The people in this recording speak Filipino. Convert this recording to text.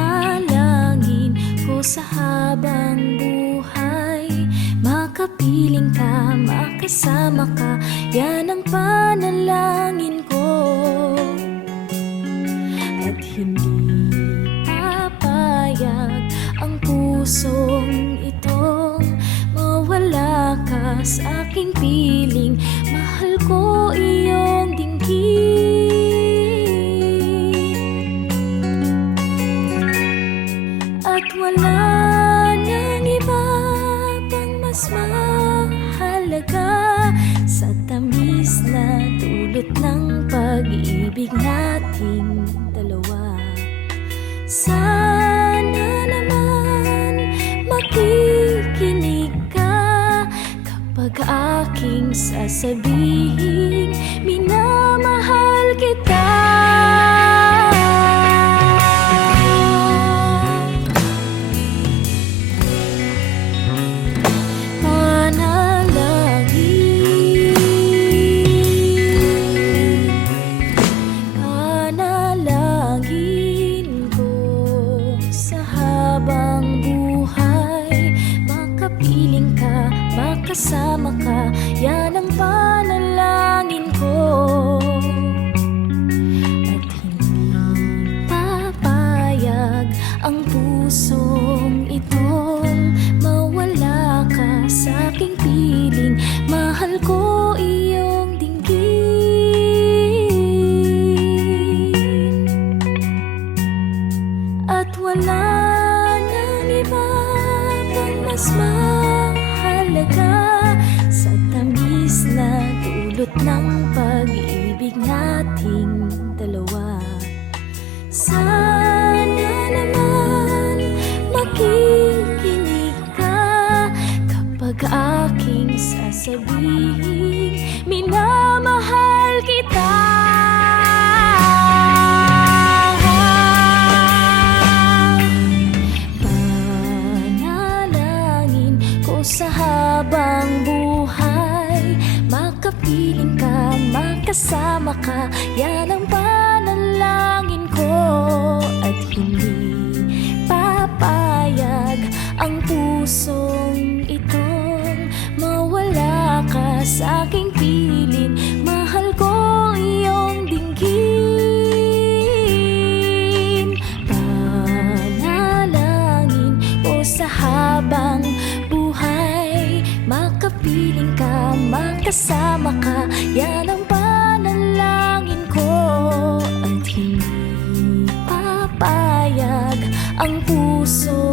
Panalangin ko sa habang buhay, makapiling ka, makasama ka, yan ang panalangin ko. At hindi papayag ang pusong itong mawala ka sa aking piling. Mahal ko iyong dinggin, at wala nang iba pang mas mahalaga sa tamis na dulot ng pag-ibig nating dalawa. Sana naman makikinig ka kapag aking sasabihing minamahal kita. Kasama ka, yan ang panalangin ko. At hindi papayag ang pusong itong mawala ka sa aking piling. Mahal ko iyong dinggin, at wala nang iba pang mas mahalaga sa tamis na dulot ng pag-ibig nating dalawa. Sana naman makikinig ka kapag aking sasabihing minamahal kita. Panalangin ko sa habang buhay, makapiling ka, makasama ka, yan ang panalangin ko. At hindi papayag ang pusong itong mawala ka sa aking piling. Mahal ko iyong dinggin, panalangin ko sa habang buhay, makapiling ka, makasama ka, yan ang panalangin ko. At hindi papayag ang puso